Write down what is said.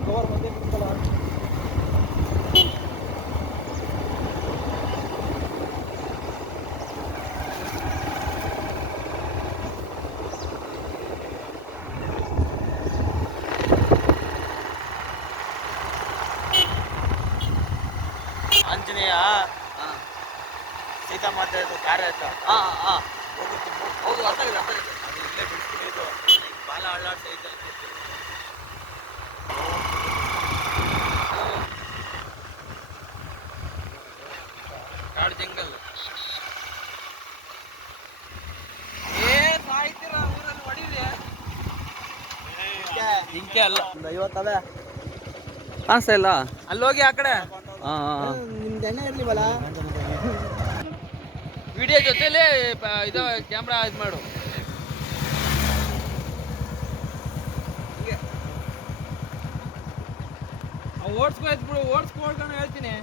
cover ಮತ್ತೆ ಕಿತ್ತಲ್ಲ ಆಂಜನೇಯ ಸೀತಾಮಾತೆ ಕಾರ್ಯ ಆಯ್ತಾ ಹೌದು ಅರ್ಥ ಆಗಿದೆ ಅದು ಇಲ್ಲೇ ಬಿಡಿಸ್ಬಿಟ್ಟಿದ್ದು ಬಾಲ ಅಳ್ಳಾಡ್ಸೈತೆ ಕಾಡು ಜಂಗಲ್ ಸಾಯ್ತೀರ ಊರಲ್ಲಿ ಹೊಡೀರಿ ಹಿಂಗೆ ಅಲ್ಲ ಒಂದು 50 ಅವೆ ಕಾಣಿಸ್ತಾ ಇಲ್ಲ ಅಲ್ಲಿ ಹೋಗಿ ಆ ಕಡೆ ನಿಮ್ದು ಎಣ್ಣೆ ಇರ್ಲಿವಲ್ಲ ವಿಡಿಯೋ ಜೊತೆಲೇ ಇದು ಕ್ಯಾಮ್ರಾ ಇದು ಮಾಡು ಓಡಿಸ್ಕೊ ಎತ್ಬಿಡು ಓಡಿಸ್ಕೊಳ್ಕೊಂಡು ಹೇಳ್ತೀನಿ